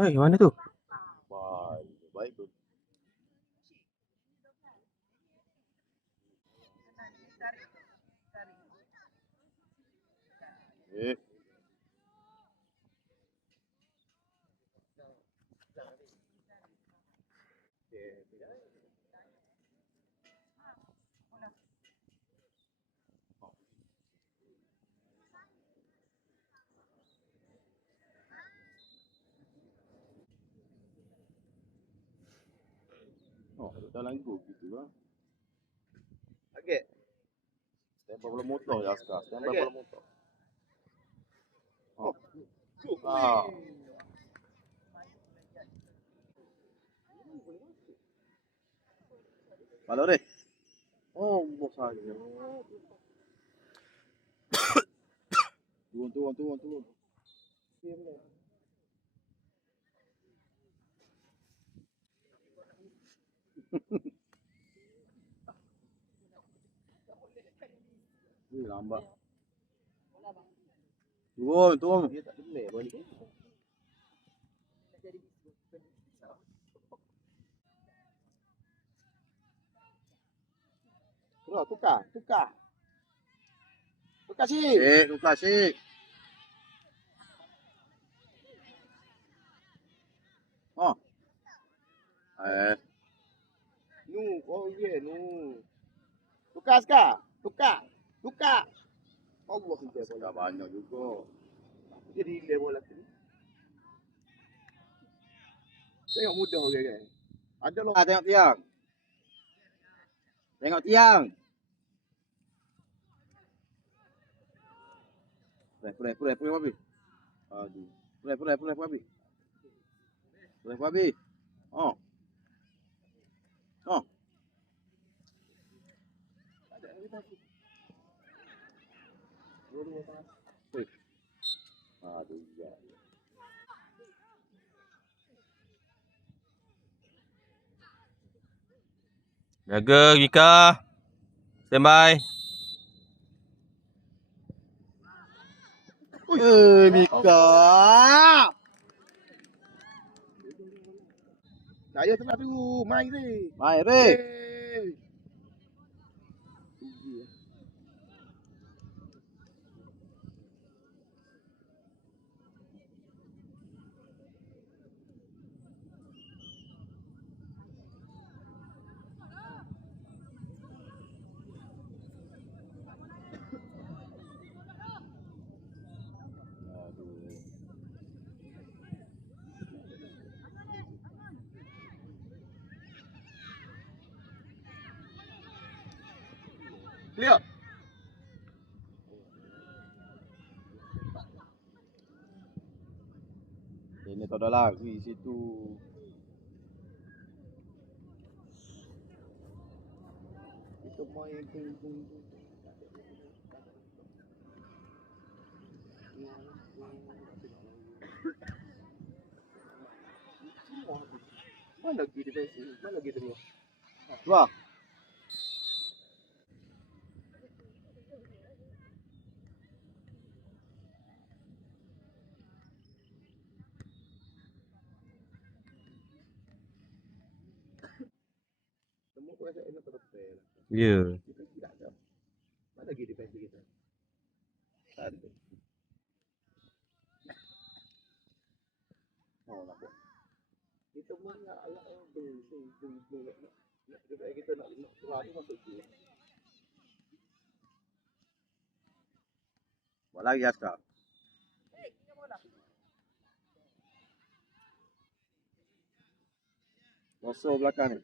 Oi, mana tu? Baik, baik tu. Eh. Oh, dalam grup gitu lah. Okey. Stempel bola motor ya sekarang. Stempel Okey. bola motor. Oh. Ah. Kalau deh. Oh, bos saja. Turun. Lambat. Turun. Dia tak boleh balik. Tukar. Tukar sih. Tukar sih. Oh. Nu. Tukar sekar. Tukar. Allah kita Dah banyak juga. jadi level lagi ni. Tengok mudah dia kan. Ada lah. Tengok tiang. Pulai babi. Aduh. Pulai babi. Pulai babi. Oh. Aduh ya. Jaga Gika. Standby. Mika. Saya sebelah tu. Mai ni. Mai re. Clear. Ini tak ada lagi situ. Kita main tu. Mana lagi defensi? Mana lagi tengok? Dua. Semua tu rasa enak terdepan. Ya. Kita tidak ada. Mana lagi defensi kita? Tak ada. Oh, nampak. Kita punya alat yang nak kita nak keluar tu masuk tu. Buat lagi Askar. Kosong belakang ni.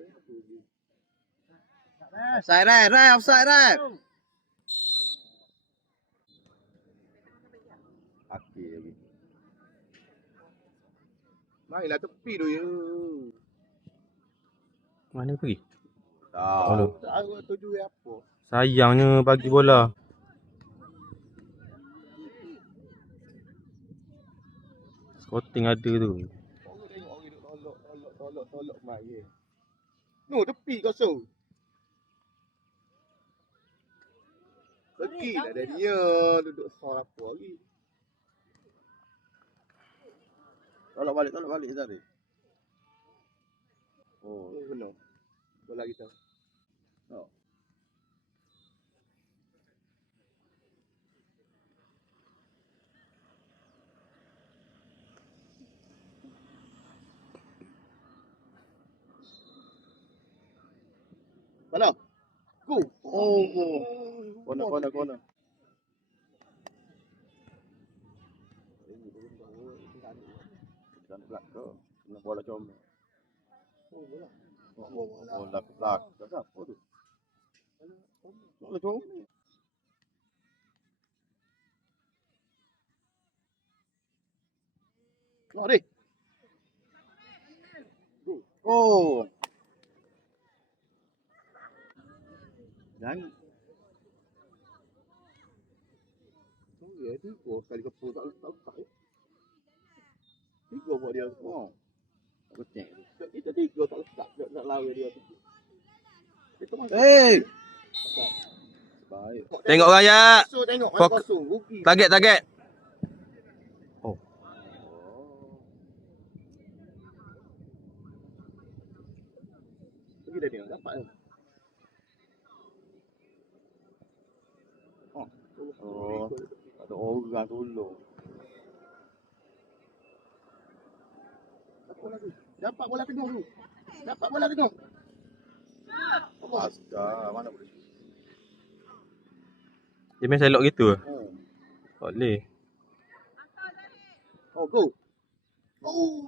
Offside dah. Kaki lagi. Mainlah tepi tu ya. Mana pergi? Tahu. Tahu tuju apa. Sayangnya bagi bola. Scouting ada tu. Orang tengok orang duk tolak main je. No, tepi kosong. Pergi lah dia duduk sol apa lagi. Tolak balik tadi. Oh, Benar. Bola kita. oh. Mana? Go. Oh. Corner. Dan belakang. Kena bola comel. Bola. Bola ke belakang. Apa tu? Bola comel. Keluar deh. Oh. Dan Oh, ya tu. Oh, sekali kepul tak letak. Tiga buat dia. oh. Aku cek. Kita tiga tak letak. Nak lawan dia tu. Itu masuk. Hey. Baik. Tengok raya. Tengok Fok- kosong. Rugi. Target. Oh. Pergi dah tengok. Dapat kan? Oh. Ada orang tolong. Dapat bola tengok dulu. Dapat bola tengok. Astaga, mana boleh. Dia main selok gitu ke? Oh. Tak boleh. Oh, go. Oh.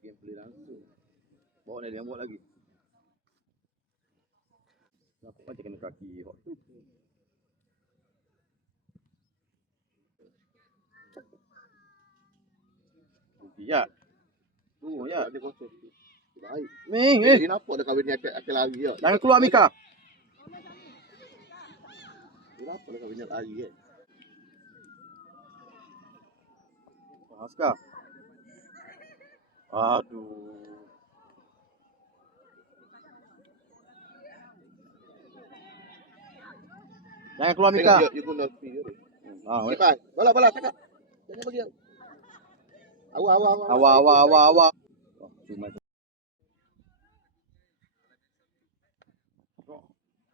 Gameplay langsung. Bawa dia bawa lagi. Kenapa macam kena kaki hot tu? Ya. Tunggu ya. Dia kosong. Baik. Ming, Dia nampak dah kahwin ni akan lari ya. jangan keluar Mika. Dia nampak dah kahwin ni lari kan. Askar. Aduh. Jangan keluar Mika. Tengok dia guna speed dia. Ah, wait. Cepat. Bola cakap. Jangan bagi. Awak. Awak. Oh, cuma tu.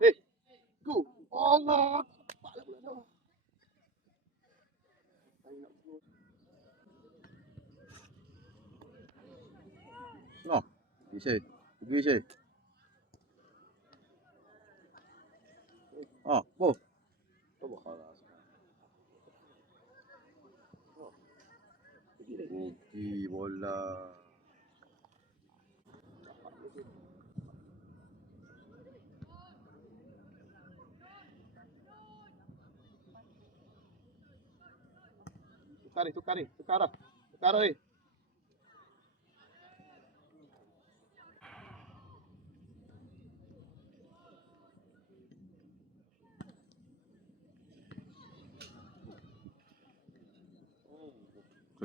Hey. Go. Allah. No. Pergi. Oh, bo. Pergi bola. Tukar dah.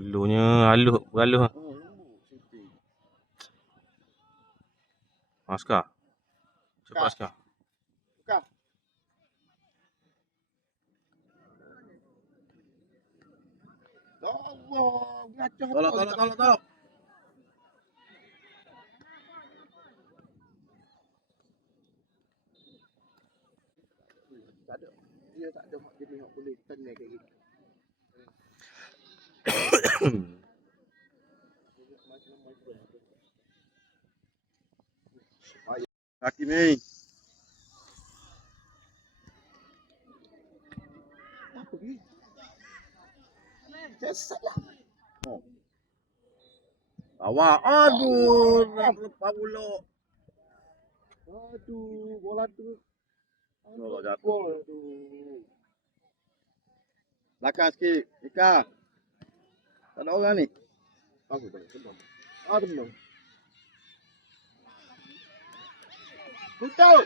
Dulunya berhaluh. Oh, shooting. Askar. Cepat Askar. Tukar. Allah, ngacau. Tolak. Tak ada. Dia tak ada hak jenis hak boleh tengah kayak gitu. Kaki Ming. Apa ni? Sesat lah. Awak. Aduh, nak lepas pula. Aduh, bola tu. Bola jatuh. Aduh. Belakang sikit. Mika. Tak ada orang ni. Aku dah tenang. Tenang. Betul.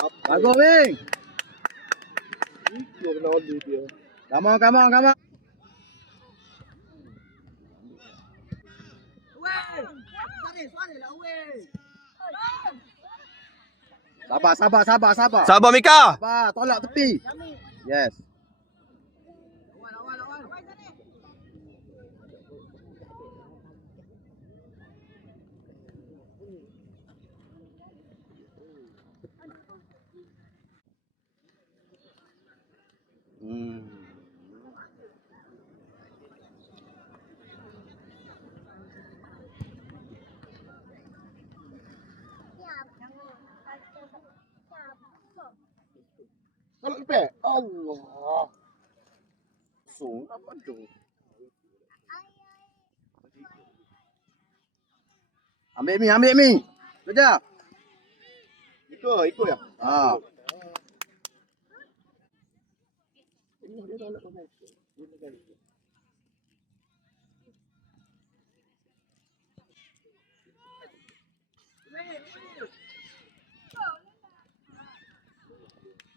Bagus, Ming. Itu kena order dia. Come on, come on, come on. Sabar, sabar, sabar, sabar. Sabar Mika. Sabar, tolak tepi. Yes. Hmm. Kalau lepas. Allah. So, apa tu? Ambil mi, ambil mi. Kejap. Ikut ya. Ah.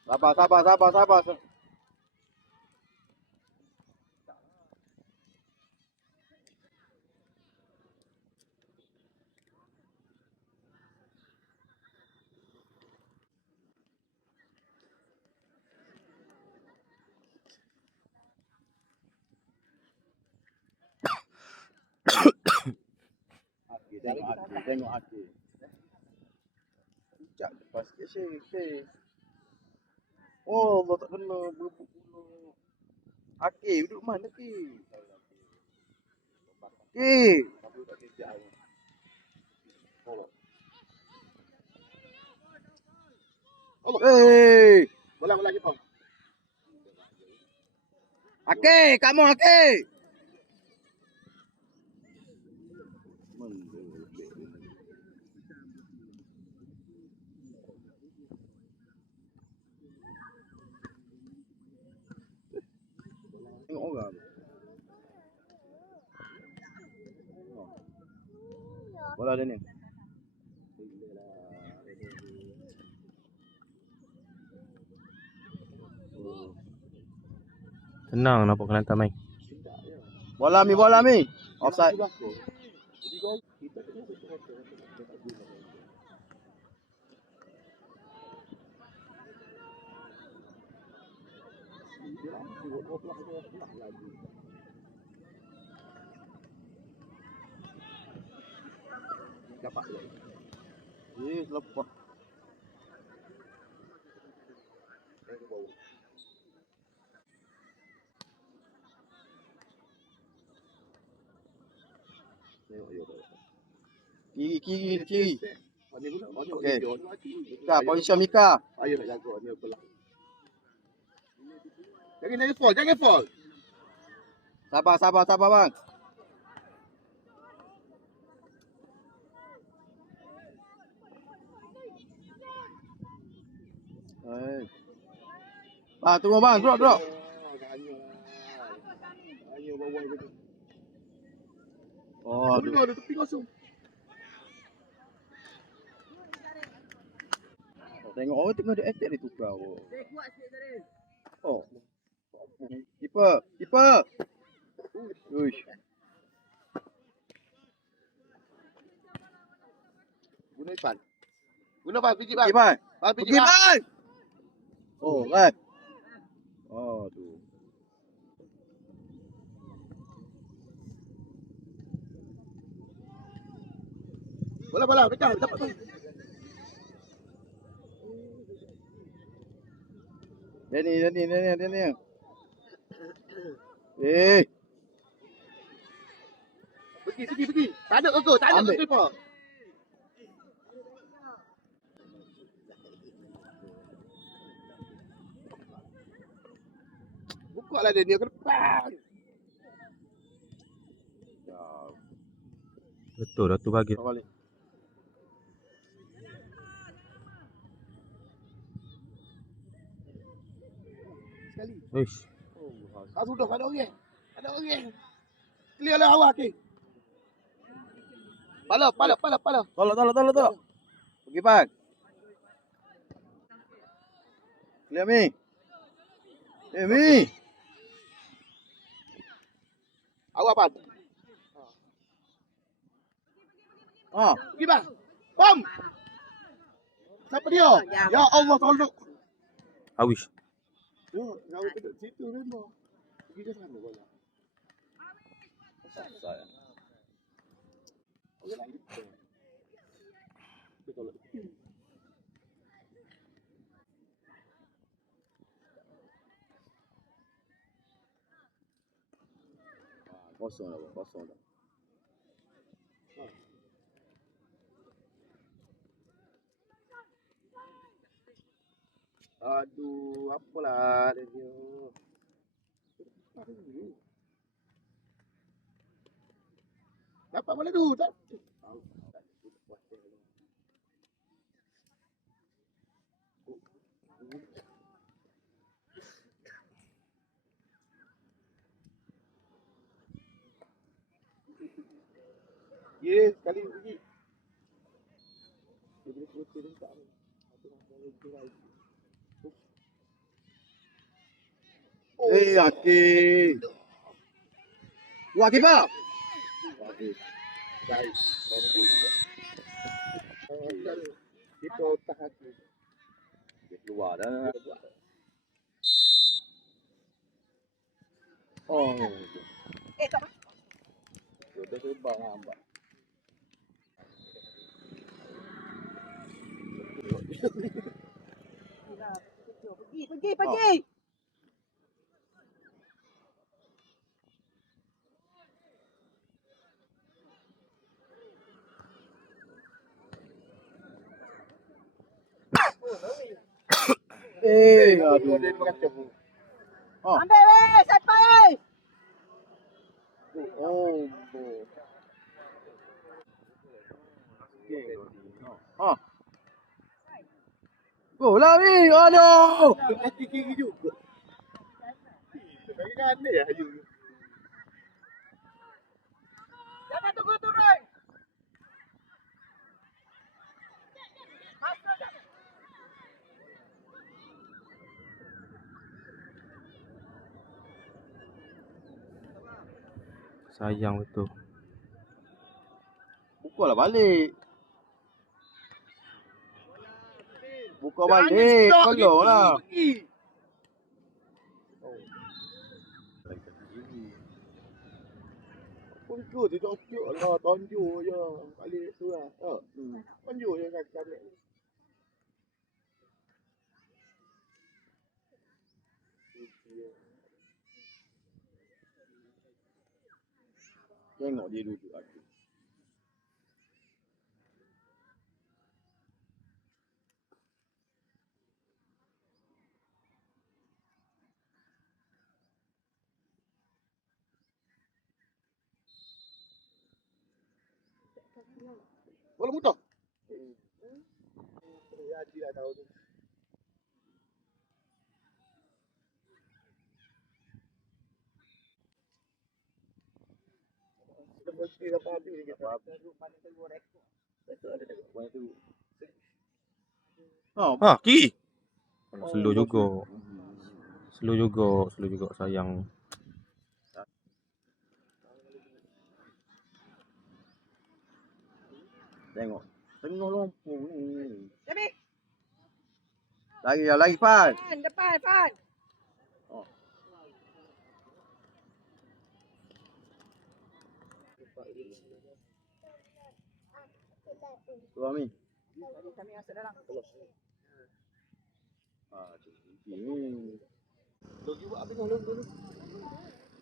Sabar, sabar, sabar, sabar. Aki, tengok Aki, tengok Aki. Sekejap lepas sikit sikit. Oh, Allah tak kena berbuk bulu. Aki, duduk mana Aki? Aki. Hey. Bola kita. Aki, kamu Aki. Tengok orang. Bola dia ni. Senang nampak Kelantan main. Bola mi, bola mi. Offside. Dapat. Lepas. Kiri, kiri, kiri. Okey. Mika, position Mika. Ayo nak jaga ni pula. Jangan fall, jangan fall. Sabar, sabar, sabar bang. Bang, tunggu bang, drop, drop. Hanya bawah gitu. Oh, aduh. Ada tepi kosong. Tengok orang tengah ada attack dia tukar. Oh. Keeper, keeper. Uish. Guna Ipan. Guna bang, pergi bang. Pergi bang. Bang Pergi bang. Oh, kan. Oh, tu. Bola bola, dekat dapat tu. Dia ni. Eh. Pergi. Tak ada kau, tak ada keeper. Buka lah dia ke depan. Betul dah tu bagi. Balik. Sekali. Uish. Tak sudah ada orang. Ada orang. Clear lah awak ke. Pala. Tolak. Pergi bang. Clear Mi. Mi. Awak apa? Ha. Pergi bang. Bam. Siapa dia? Ya Allah tolong. Awish. Ya, kau duduk situ memang. Pergi ke sana bola. Saya. Orang lain. Betul. Kosong dah, kosong dah. Aduh, apalah dia. Dapat bola tu tak? Ye, sekali pergi. Dia boleh putih tak? Aki. Wah, kipas. Guys, kita otak hati. Dia keluar dah. Oh. Tak apa. Dia terbang lambat. Pergi. Aduh. Dia macam Ha. Ambil weh, sampai. oh. Ha. Gol lah Mi. Aduh. Kaki kiri juga. Kaki kanan ya Hayu. Jangan tunggu turun. Sayang betul. Bukalah balik. Buka balik. Tolonglah. Punjuk dia tonjuk lah, tonjuk je. Balik tu lah. Tonjuk je kaki kanan. Tengok dia duduk aku. Bola mudah. Jadi lah tahu tu. Sudah mesti dapat habis ni kita. Ha. Ha, kiri. Slow juga. Slow juga sayang. Tengok. Tengok lompong ni. Jadi, Lagi Fan. depan, Fan. Keluar Mi. Kami masuk dalam. Ha, ni. Logi buat habis dulu.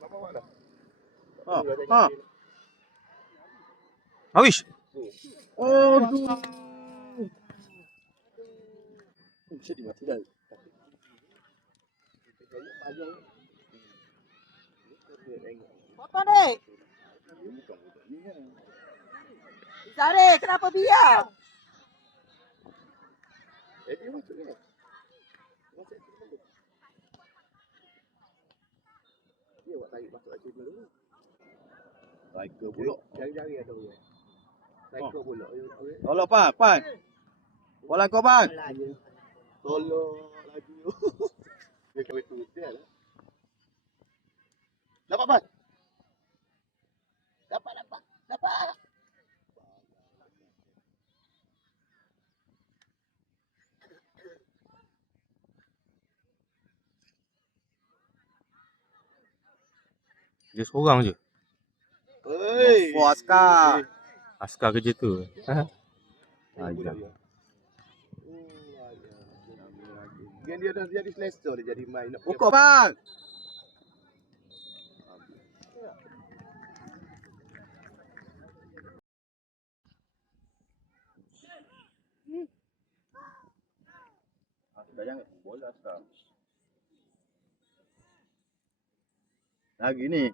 Mama buat dah. Ha. Awish. Aduh. Jadi mati dah. Potong dek. Zare, kenapa biar? Dia masuk ni. Dia buat tarik masuk aja dulu. Striker pula. Jari-jari ada dia. Tarik pula. Tolong Fan. Bola kau Fan. Tolong lagi. Dia kena tu dia lah. Dapat pas. Dapat. Dia seorang je. Hei. For Askar. Askar kerja tu. Ayam. Dia dah jadi selesa dia jadi main. Pokok bang. Dah jangan bola sekarang. Lagi ni.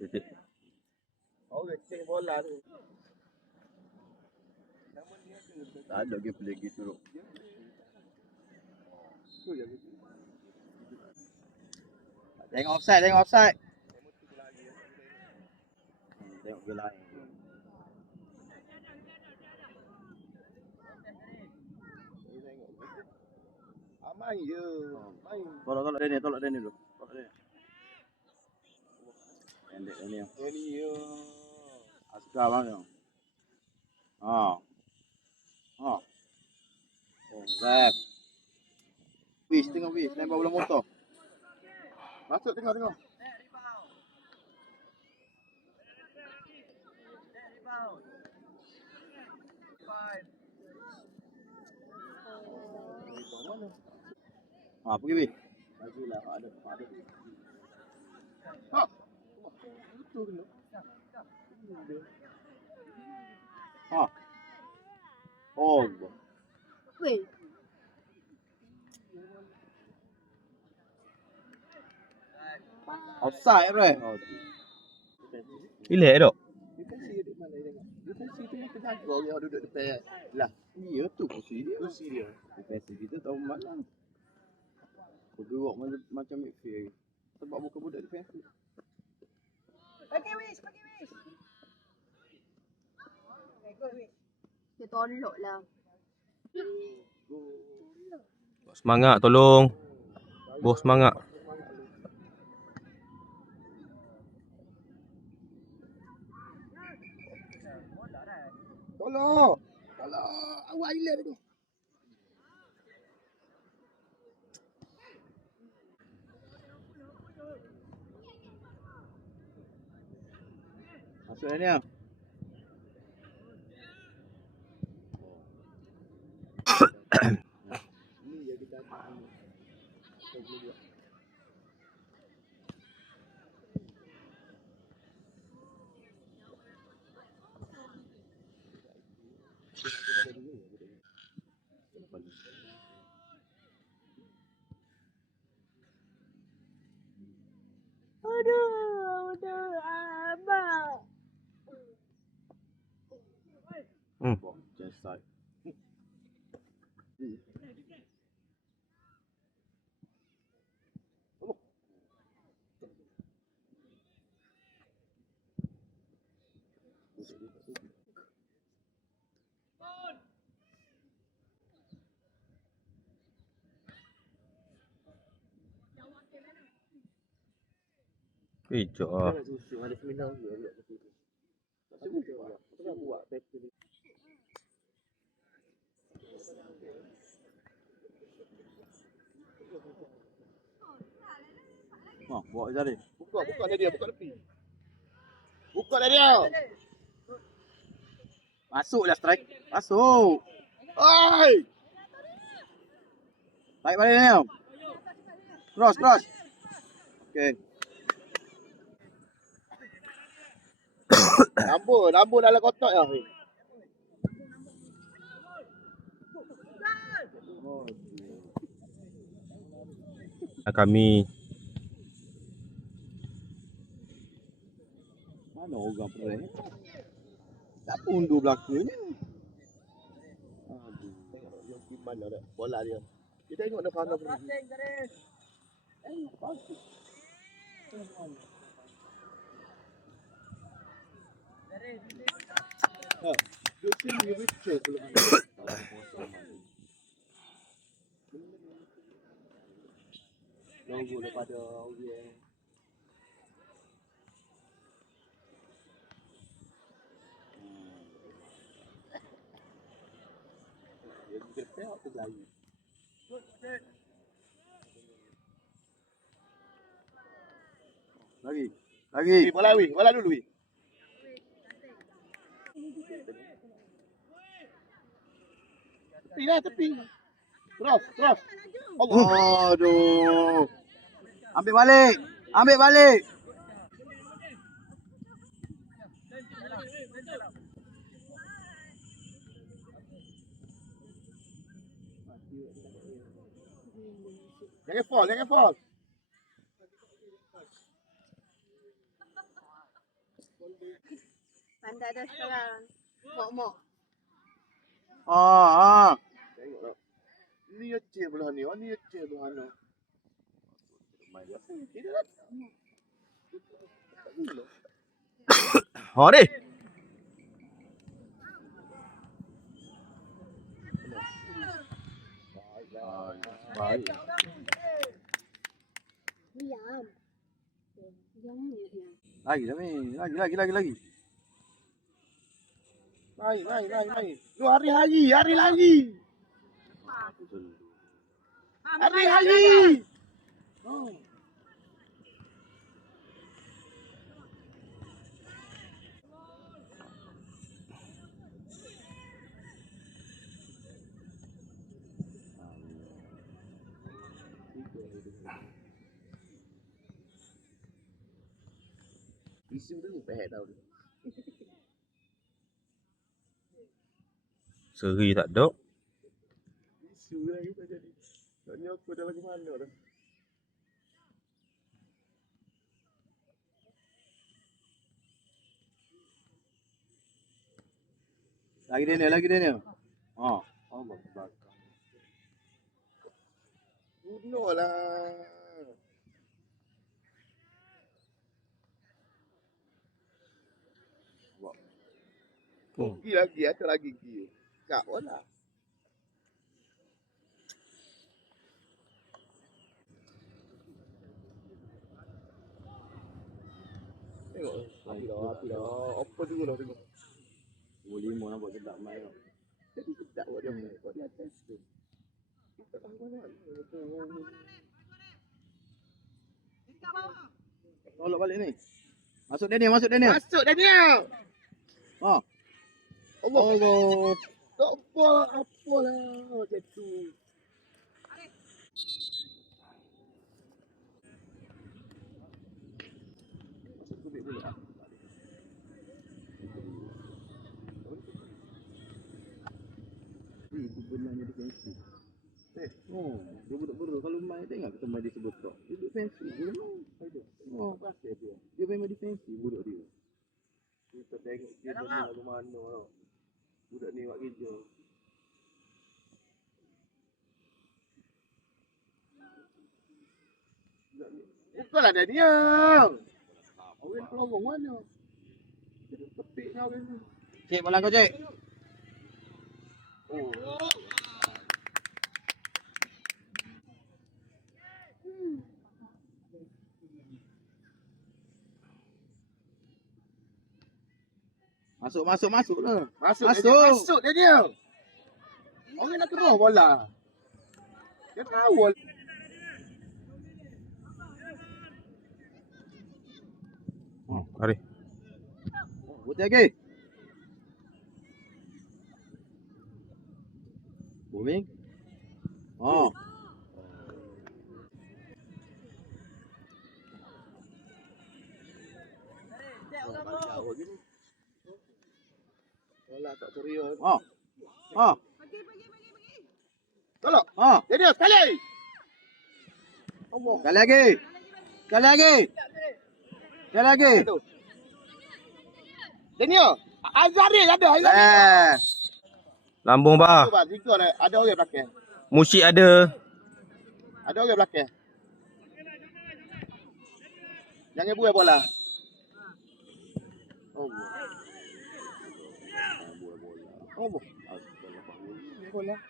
Titik. Oh, kecil bola tu. Tak ada gameplay gitu. Tengok offside. Tengok dia lain. Main je. Main. Tolak dia ni dulu. Tolak dia. Pendek dia ni. Ini ya. Askar bang tu. Oh, ref. Tengok lempar bola motor. Masuk tengok. Pergi Bis. Bagilah ada. Ha. Betul ke? Oh. Weh. Offside bro. Relax dok. Defensi dia mana tengok. Defensi tu yang terjaga orang duduk depan. Lah, Ya tu kursi dia. dia. Defensi kita tahu mana. Bergerak macam midfield. Sebab bukan budak defensi. Bagi Wish. Dia tolok lah. Semangat tolong. Bos semangat. Tolong. Awak hilang tu. Masuk dia ni. Ni yang kita ni. Aduh, abang. Just side. Ejok ah. Ada seminar dia. Tak semua. Tak buat betul. Bawa jari. Buka dia, buka tepi. Buka dia. Masuklah strike. Masuk. Oi! Baik balik ni. Cross. Okey. Lambu dalam kotak ya. Kami Mana orang prank? Tak undur belakangnya. Aduh, tengok dia pergi mana dah bola dia. Kita tengok dah kanan pergi. Ha. Duk sini dia bicara pula. Logo daripada orang. Dia juga tengok tu lagi. Lagi. Lagi. Bola dulu. Tepi. Terus. Allah. Aduh. Ambil balik. Jangan fall. Pandai dah sekarang. Mok. Tengoklah. Ni aje belah ni. Ni aje belah ni. Main biasa. Tidak lah. Hore. Baik. Diam. Jangan diam. Lagi dah main. Lagi. Main. Lu hari lagi. Oh. Isu tu pehek tau. Seri tak ada. Isu lah kita jadi. Tanya aku dah lagu mana dah. Lagi dia. Ha. Allah bakar. Bunuh lah. Pergi lagi, ada lagi pergi. Kak bola. Tengok. Api dah. Apa dulu lah tengok. 25 nampak sedap main tau. Jadi sedap buat dia. Buat dia atas tu. Kita tahu mana. Tolak balik ni. Masuk Daniel. Masuk Daniel. Ha. Allah. Tak apa lah macam tu. Masuk dulu ah. Itu benarnya defensif. Dia budak-budak kalau main tengok kita main dia sebut tak. Dia defensif. Dia main. Pasal dia. Dia memang defensif budak dia. Kita tengok dia lagu mana tau. Budak ni buat kerja. Bukanlah Daniel. Orang pelorong mana? Dia tepik kau ni. Cik, bola kau cik. Oh. Masuk lah. Masuk Daniel. Orang nak terus bola. Dia tahu. Mari. Putih lagi. Booming. Bola tak serius. Bagi. Tolak. Daniel sekali. Allah. Sekali lagi. Daniel. Azari ada. Lambung bah. Tiga dah. Ada orang belakang. Musyik ada. Ada orang belakang. Jangan buai bola. Allah. Buai bola. Allah. Buai bola.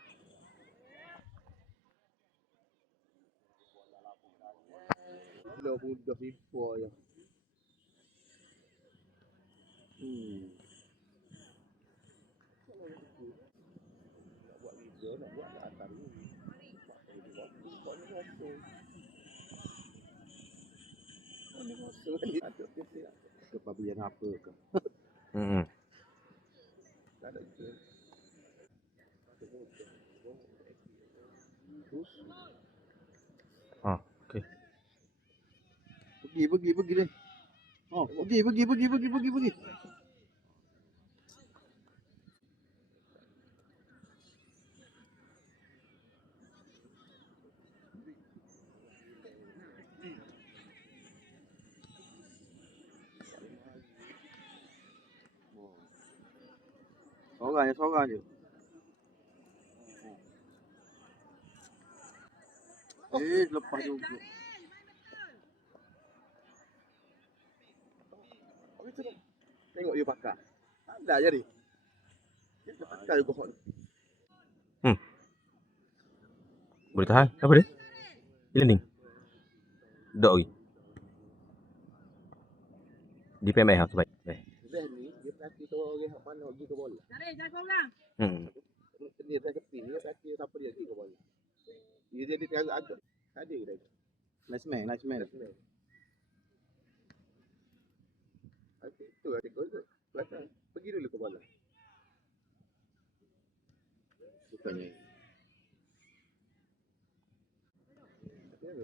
Dah mudah simpul je. Nak buat video, nak buat kat atas ni. Kepabian apa ke? Hmm. Tak ada je. Terus Okey. Pergi ni. Oh, pergi. Seorang je. Lepas juga. Okey tu. Tengok dia pakar. Ada jadi. Dia pakar juga hot. Boleh tahan. Apa dia? Landing. Dok lagi. Di PMI ha baik. Baik. Zah ni dia pelatih tu orang hak mana pergi ke bola. Hmm. Dia dah tepi dia pelatih siapa dia pergi ke bola. Dia jadi agak-agak. Ada dia. Nice man. Itu ada gol. Belakang. Pergi dulu ke bola. Bukannya.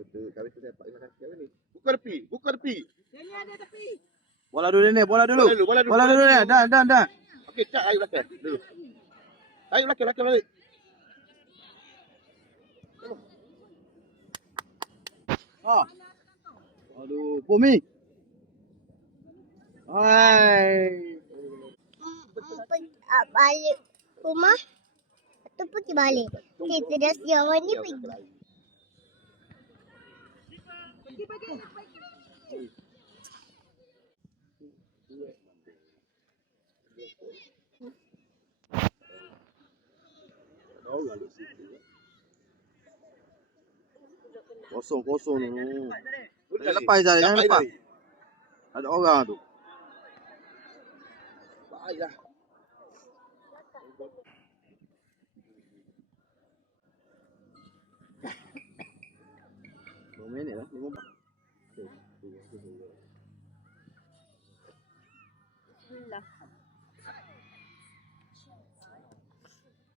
Tu kami tu sepak dengan kaki ni. Buka tepi. Bola dulu ni. Bola dulu ni. Dan. Okey, cak air belakang dulu. Air belakang balik. Ha. Aduh, Bumi. Hai. Balik rumah atau pergi balik. Kita dah siap ni pergi. Kosong tu. Jangan lepas. Ada orang tu. Payah. Berapa minit lah? 5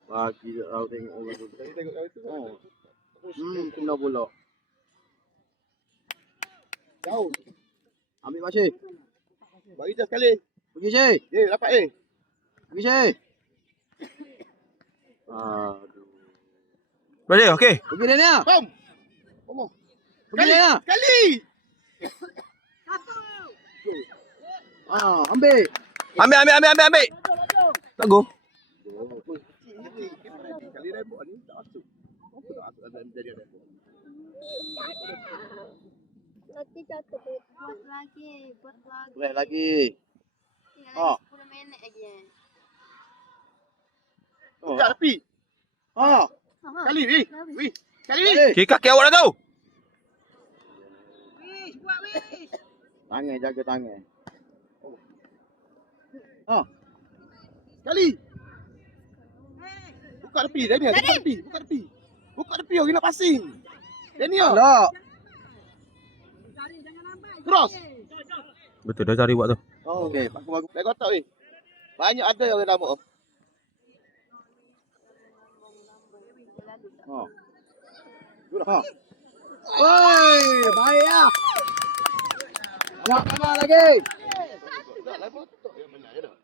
Bagi dia tahu tengok orang tu. Tengok kali tu. Oh. Kena bola. Jauh. Ambil Bashir. Bagi dia sekali. Pergi Syih. Dapat Pergi Syih. Aduh. Boleh, okey. Pergi dia ni ah. Bom. Bom. Pergi dia ni ah. Sekali. Ambil. Ambil. Tak go. Kali rebot ni tak masuk. Apa tak masuk dalam jadi rebot. Nanti cakap buat lagi. Boleh lagi. Tinggal lagi 10 minit lagi. Tak tepi. Kali weh. Kali weh. Kiri kaki awak dah tahu. Tangan, jaga tangan. Kali. Buka tepi Daniel, buka tepi orang nak passing. Daniel, Tak. cross. Betul dah cari buat tu. Okey, bagus. Baik kotak weh. Banyak ada orang nama. Oi, baik ah. Nak lagi. Taklah kotak yang menang dah.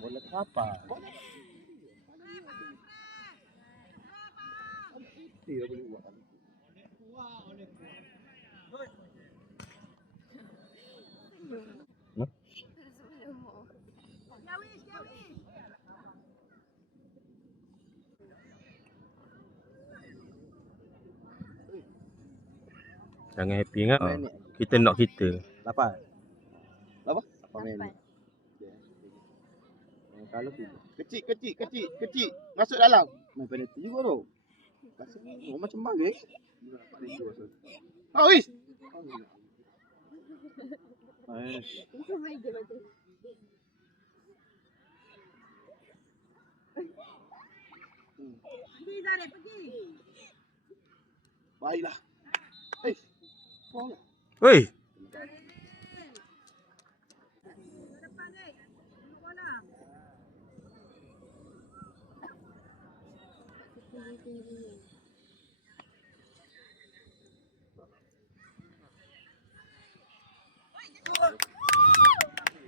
Bola apa? Dia boleh buat. Jangan Jangan happy ingat. Minit. Kita nak kita. 8. Berapa? 8 minit. Kalau tu Kecil. Masuk dalam. main penalti juga tu. Oh, macam bagus. Oh, Is. Baiklah. Woi.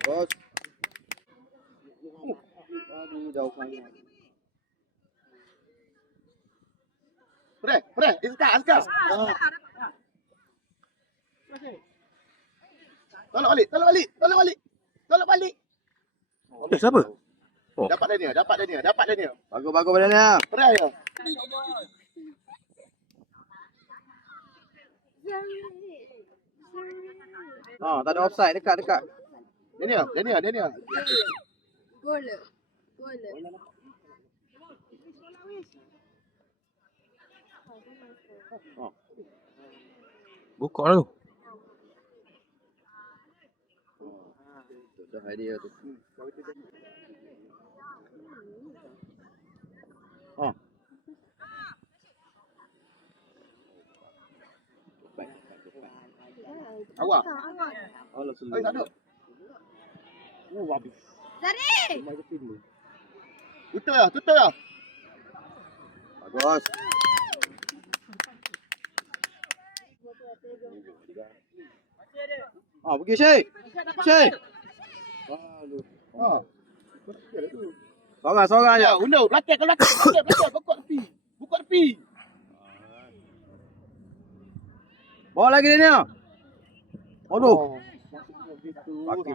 Bos. Aduh, jauh sangat. Pres. Azkar. Tolak balik. Siapa? Oh. Dapat Daniel. Bagus badannya. Pres ya. Tak ada offside dekat. Daniel. Gol. Buka lah tu. Dah idea tu. Awak. Allah Tak ada. Habis. Zari! Tutup ya. Bagus. Pergi Syekh. Aduh. Sorang je. Ya, undur. Belakang. Buka tepi. Bawa lagi dia ni. Aduh. Pakai Sakit.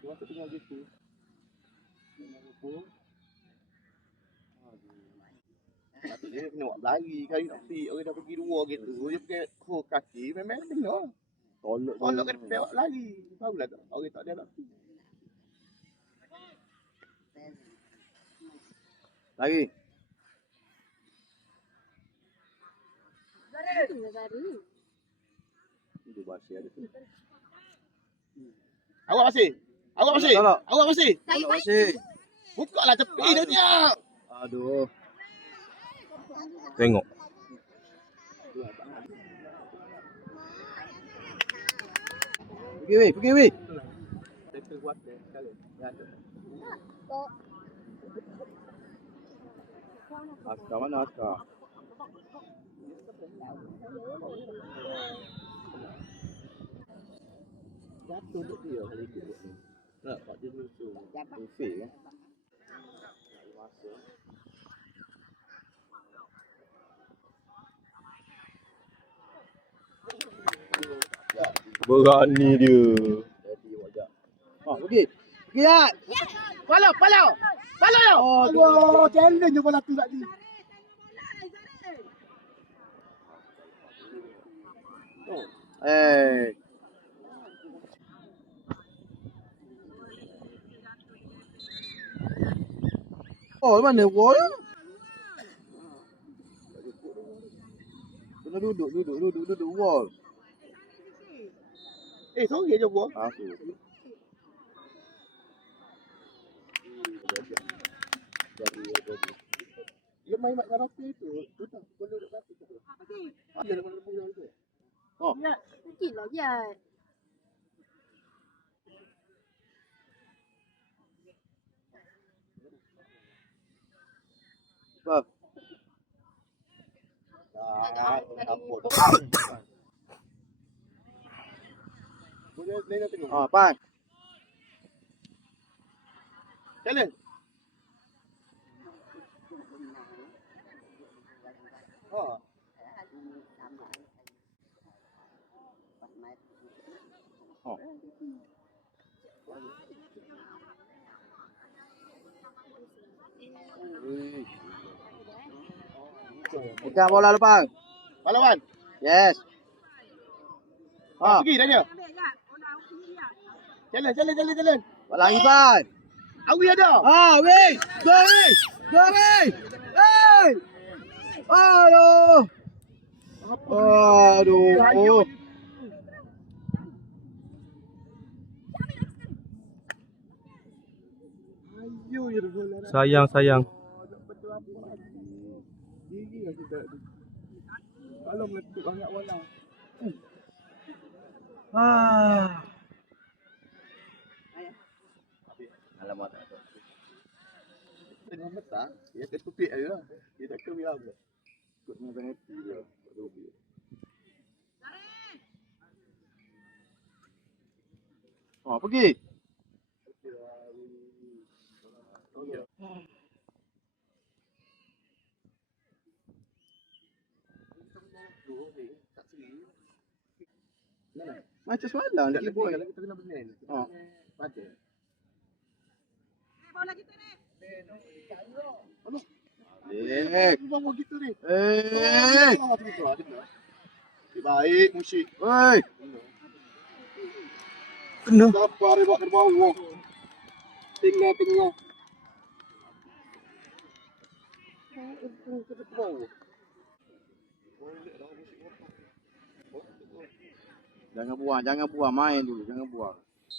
Dia tengah gitu. Dia kena buat lari kali nak pergi. Orang dah pergi 2 gitu. Dia pakai kaki memang kena. Tolak kena tengok lari. Barulah tak. Orang tak ada nak pergi. Lagi. Itu basi ada tu. Awak masih. Tolak. Masih. Buka lah tepi dia punya. Aduh. Tengok. Pergi weh. Askar mana Askar? Jatuh duk dia kali itu. Nak pak dia musuh. Jatuh fake kan? Berani dia. Pergi tak? Palau. Oh, Aduh, challenge je bola tu tadi. Mana boy? Kena duduk wall. Sorry je gua. Dia main mak karaoke tu. Tu tak boleh duduk kat situ. Dia nak bola tu. Gila je. Apa? Boleh tengok. Pan. Challenge. Pegang bola lepas. Pahlawan. Yes. Ha, Pergi dah dia. Jalan. balang Iban. Awi ada. Ha, weh. Go weh. Go weh. Hey. Aduh. Aduh. Ayo ya bola. Sayang. Gigi lah kita. Kalau meletup banyak bola. Alamak. Tengah mata, dia ketupik aja lah. Dia tak kena biar apa. Ikut dengan sangat dia. Pergi. Macam semalam lagi boy. Kita kena benar. Ha. Pada. Bawa gitu ni. Baik, musik. Oi. Kena. Dapat ribak ke bawah. Tengah. Jangan buang, main dulu, jangan buang.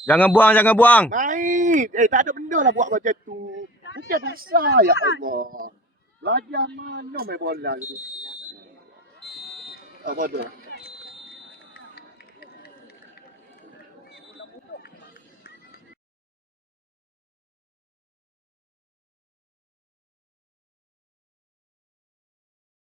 Jangan buang. Naik. Tak ada benda lah buat macam tu. Bukan bisa, ya Allah. Belajar mana main bola gitu. Apa tu?